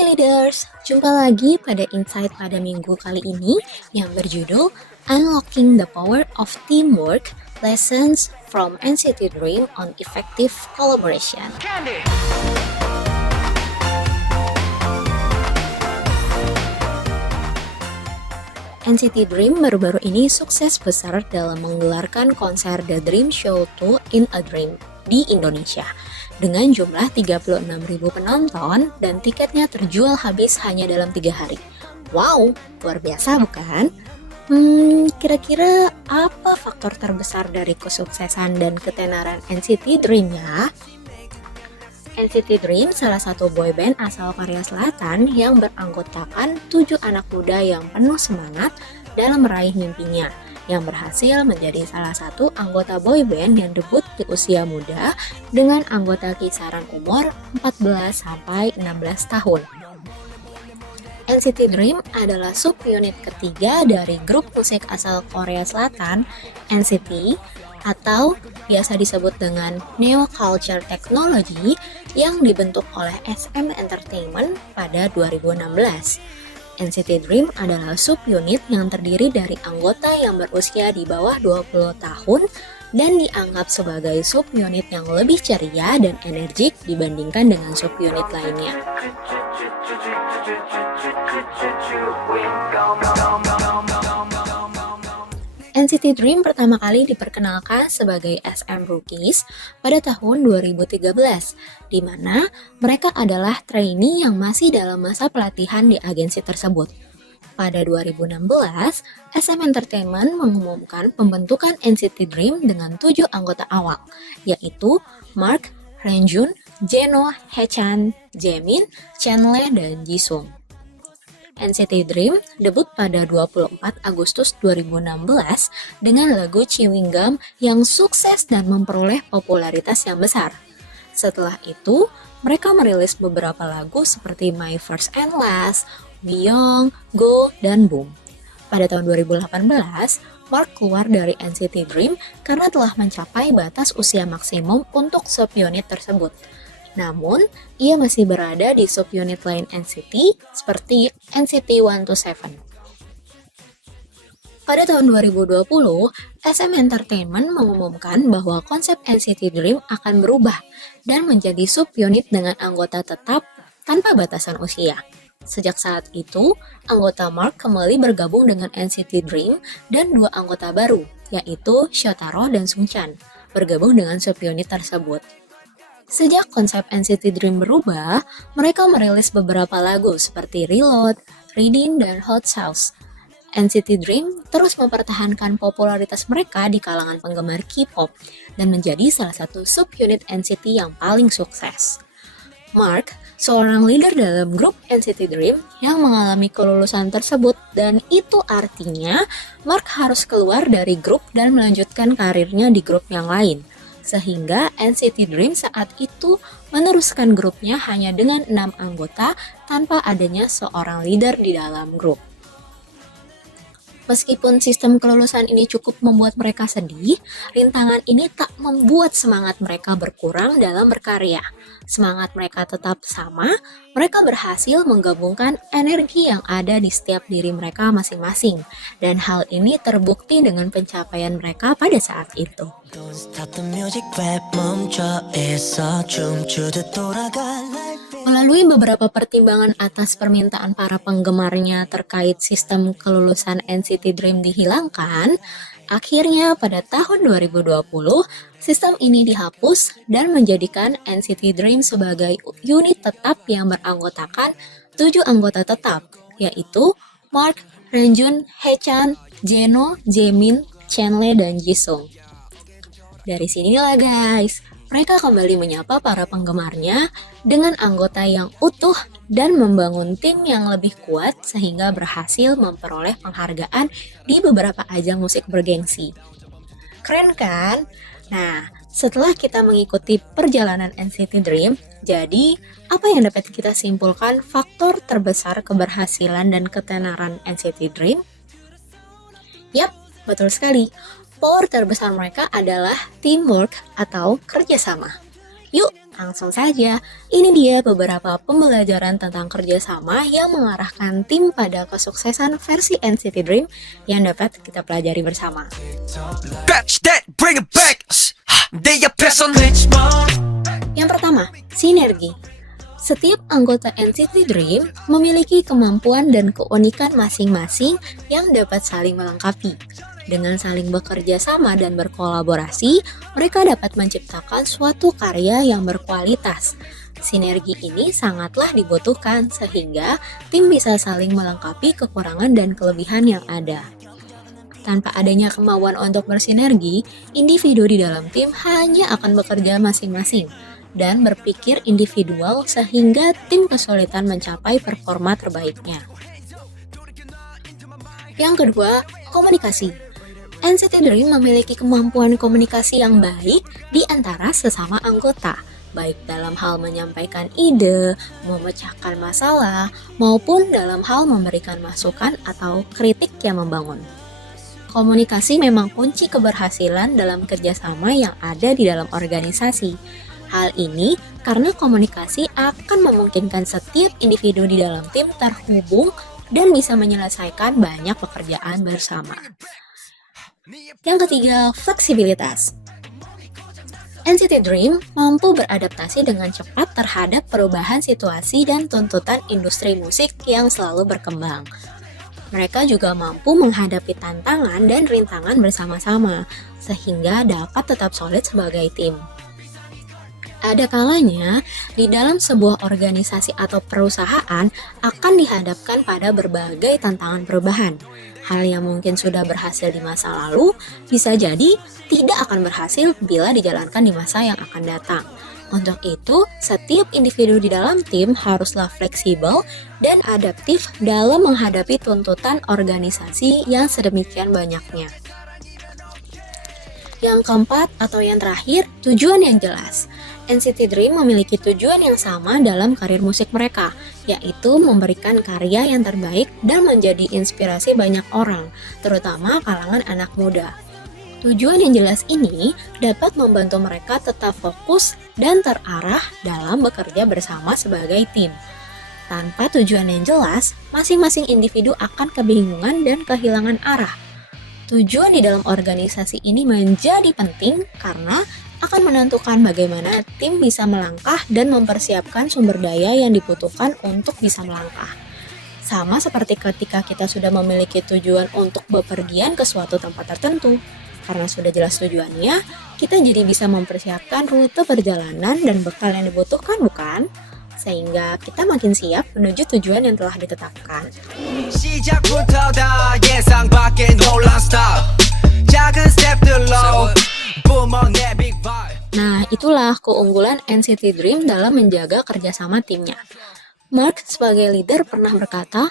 Hai leaders, jumpa lagi pada Insight pada minggu kali ini yang berjudul Unlocking the Power of Teamwork, Lessons from NCT Dream on Effective Collaboration. NCT Dream baru-baru ini sukses besar dalam menggelarkan konser The Dream Show 2 in a Dream di Indonesia dengan jumlah 36.000 penonton dan tiketnya terjual habis hanya dalam 3 hari. Wow, luar biasa bukan? Kira-kira apa faktor terbesar dari kesuksesan dan ketenaran NCT Dream ya? NCT Dream salah satu boyband asal Korea Selatan yang beranggotakan 7 anak muda yang penuh semangat dalam meraih mimpinya, yang berhasil menjadi salah satu anggota boyband yang debut di usia muda dengan anggota kisaran umur 14-16 tahun. NCT Dream adalah subunit ketiga dari grup musik asal Korea Selatan, NCT, atau biasa disebut dengan Neo Culture Technology yang dibentuk oleh SM Entertainment pada 2016. NCT Dream adalah subunit yang terdiri dari anggota yang berusia di bawah 20 tahun dan dianggap sebagai subunit yang lebih ceria dan energik dibandingkan dengan subunit lainnya. NCT Dream pertama kali diperkenalkan sebagai SM Rookies pada tahun 2013, di mana mereka adalah trainee yang masih dalam masa pelatihan di agensi tersebut. Pada 2016, SM Entertainment mengumumkan pembentukan NCT Dream dengan 7 anggota awal, yaitu Mark, Renjun, Jeno, Haechan, Jaemin, Chanle, dan Jisung. NCT Dream debut pada 24 Agustus 2016 dengan lagu Chewing Gum yang sukses dan memperoleh popularitas yang besar. Setelah itu, mereka merilis beberapa lagu seperti My First and Last, Beyond, Go, dan Boom. Pada tahun 2018, Mark keluar dari NCT Dream karena telah mencapai batas usia maksimum untuk subunit tersebut. Namun, ia masih berada di subunit lain NCT seperti NCT 127. Pada tahun 2020, SM Entertainment mengumumkan bahwa konsep NCT Dream akan berubah dan menjadi subunit dengan anggota tetap tanpa batasan usia. Sejak saat itu, anggota Mark kembali bergabung dengan NCT Dream dan 2 anggota baru, yaitu Shotaro dan Sungchan, bergabung dengan subunit tersebut. Sejak konsep NCT Dream berubah, mereka merilis beberapa lagu seperti Reload, Reading, dan Hot Sauce. NCT Dream terus mempertahankan popularitas mereka di kalangan penggemar K-pop dan menjadi salah satu subunit NCT yang paling sukses. Mark, seorang leader dalam grup NCT Dream yang mengalami kelulusan tersebut, dan itu artinya Mark harus keluar dari grup dan melanjutkan karirnya di grup yang lain. Sehingga NCT Dream saat itu meneruskan grupnya hanya dengan 6 anggota tanpa adanya seorang leader di dalam grup. Meskipun sistem kelulusan ini cukup membuat mereka sedih, rintangan ini tak membuat semangat mereka berkurang dalam berkarya. Semangat mereka tetap sama, mereka berhasil menggabungkan energi yang ada di setiap diri mereka masing-masing. Dan hal ini terbukti dengan pencapaian mereka pada saat itu. Melalui beberapa pertimbangan atas permintaan para penggemarnya terkait sistem kelulusan NCT Dream dihilangkan, akhirnya pada tahun 2020, sistem ini dihapus dan menjadikan NCT Dream sebagai unit tetap yang beranggotakan 7 anggota tetap, yaitu Mark, Renjun, Haechan, Jeno, Jaemin, Chanle, dan Jisung. Dari sinilah guys, mereka kembali menyapa para penggemarnya dengan anggota yang utuh dan membangun tim yang lebih kuat sehingga berhasil memperoleh penghargaan di beberapa ajang musik bergengsi. Keren kan? Nah, setelah kita mengikuti perjalanan NCT Dream, jadi apa yang dapat kita simpulkan faktor terbesar keberhasilan dan ketenaran NCT Dream? Yap, betul sekali. Power terbesar mereka adalah teamwork atau kerjasama. Yuk, Langsung saja, ini dia beberapa pembelajaran tentang kerjasama yang mengarahkan tim pada kesuksesan versi NCT Dream yang dapat kita pelajari bersama. Yang pertama, sinergi. Setiap anggota NCT Dream memiliki kemampuan dan keunikan masing-masing yang dapat saling melengkapi. Dengan saling bekerja sama dan berkolaborasi, mereka dapat menciptakan suatu karya yang berkualitas. Sinergi ini sangatlah dibutuhkan sehingga tim bisa saling melengkapi kekurangan dan kelebihan yang ada. Tanpa adanya kemauan untuk bersinergi, individu di dalam tim hanya akan bekerja masing-masing dan berpikir individual sehingga tim kesulitan mencapai performa terbaiknya. Yang kedua, komunikasi. NCT Dream memiliki kemampuan komunikasi yang baik di antara sesama anggota, baik dalam hal menyampaikan ide, memecahkan masalah, maupun dalam hal memberikan masukan atau kritik yang membangun. Komunikasi memang kunci keberhasilan dalam kerjasama yang ada di dalam organisasi. Hal ini karena komunikasi akan memungkinkan setiap individu di dalam tim terhubung dan bisa menyelesaikan banyak pekerjaan bersama. Yang ketiga, fleksibilitas. NCT Dream mampu beradaptasi dengan cepat terhadap perubahan situasi dan tuntutan industri musik yang selalu berkembang. Mereka juga mampu menghadapi tantangan dan rintangan bersama-sama, sehingga dapat tetap solid sebagai tim. Ada kalanya, di dalam sebuah organisasi atau perusahaan akan dihadapkan pada berbagai tantangan perubahan. Hal yang mungkin sudah berhasil di masa lalu, bisa jadi tidak akan berhasil bila dijalankan di masa yang akan datang. Untuk itu, setiap individu di dalam tim haruslah fleksibel dan adaptif dalam menghadapi tuntutan organisasi yang sedemikian banyaknya. Yang keempat atau yang terakhir, tujuan yang jelas. NCT Dream memiliki tujuan yang sama dalam karir musik mereka, yaitu memberikan karya yang terbaik dan menjadi inspirasi banyak orang, terutama kalangan anak muda. Tujuan yang jelas ini dapat membantu mereka tetap fokus dan terarah dalam bekerja bersama sebagai tim. Tanpa tujuan yang jelas, masing-masing individu akan kebingungan dan kehilangan arah. Tujuan di dalam organisasi ini menjadi penting karena akan menentukan bagaimana tim bisa melangkah dan mempersiapkan sumber daya yang dibutuhkan untuk bisa melangkah. Sama seperti ketika kita sudah memiliki tujuan untuk bepergian ke suatu tempat tertentu. Karena sudah jelas tujuannya, kita jadi bisa mempersiapkan rute perjalanan dan bekal yang dibutuhkan, bukan? Sehingga kita makin siap menuju tujuan yang telah ditetapkan. Nah, itulah keunggulan NCT Dream dalam menjaga kerjasama timnya. Mark sebagai leader pernah berkata,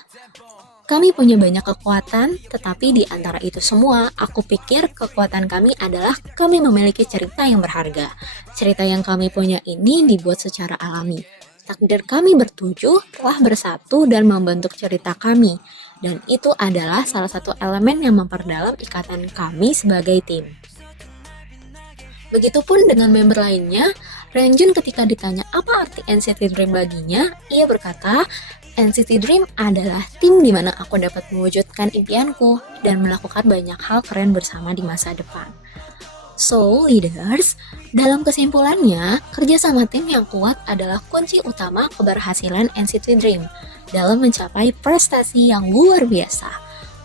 "Kami punya banyak kekuatan, tetapi di antara itu semua, aku pikir kekuatan kami adalah kami memiliki cerita yang berharga. Cerita yang kami punya ini dibuat secara alami. Takdir kami bertujuh telah bersatu dan membentuk cerita kami, dan itu adalah salah satu elemen yang memperdalam ikatan kami sebagai tim." Begitupun dengan member lainnya, Renjun ketika ditanya apa arti NCT Dream baginya, ia berkata, NCT Dream adalah tim di mana aku dapat mewujudkan impianku dan melakukan banyak hal keren bersama di masa depan. So, leaders, dalam kesimpulannya, kerjasama tim yang kuat adalah kunci utama keberhasilan NCT Dream dalam mencapai prestasi yang luar biasa.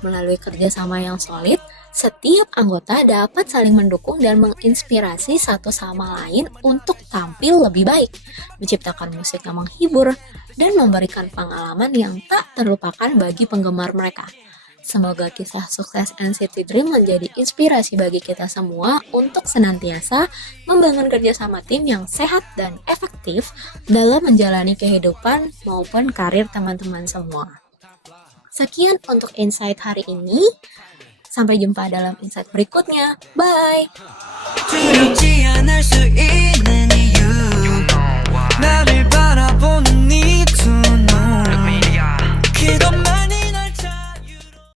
Melalui kerjasama yang solid, setiap anggota dapat saling mendukung dan menginspirasi satu sama lain untuk tampil lebih baik, menciptakan musik yang menghibur, dan memberikan pengalaman yang tak terlupakan bagi penggemar mereka. Semoga kisah sukses NCT Dream menjadi inspirasi bagi kita semua untuk senantiasa membangun kerjasama tim yang sehat dan efektif dalam menjalani kehidupan maupun karir teman-teman semua. Sekian untuk insight hari ini. Sampai jumpa dalam insight berikutnya. Bye!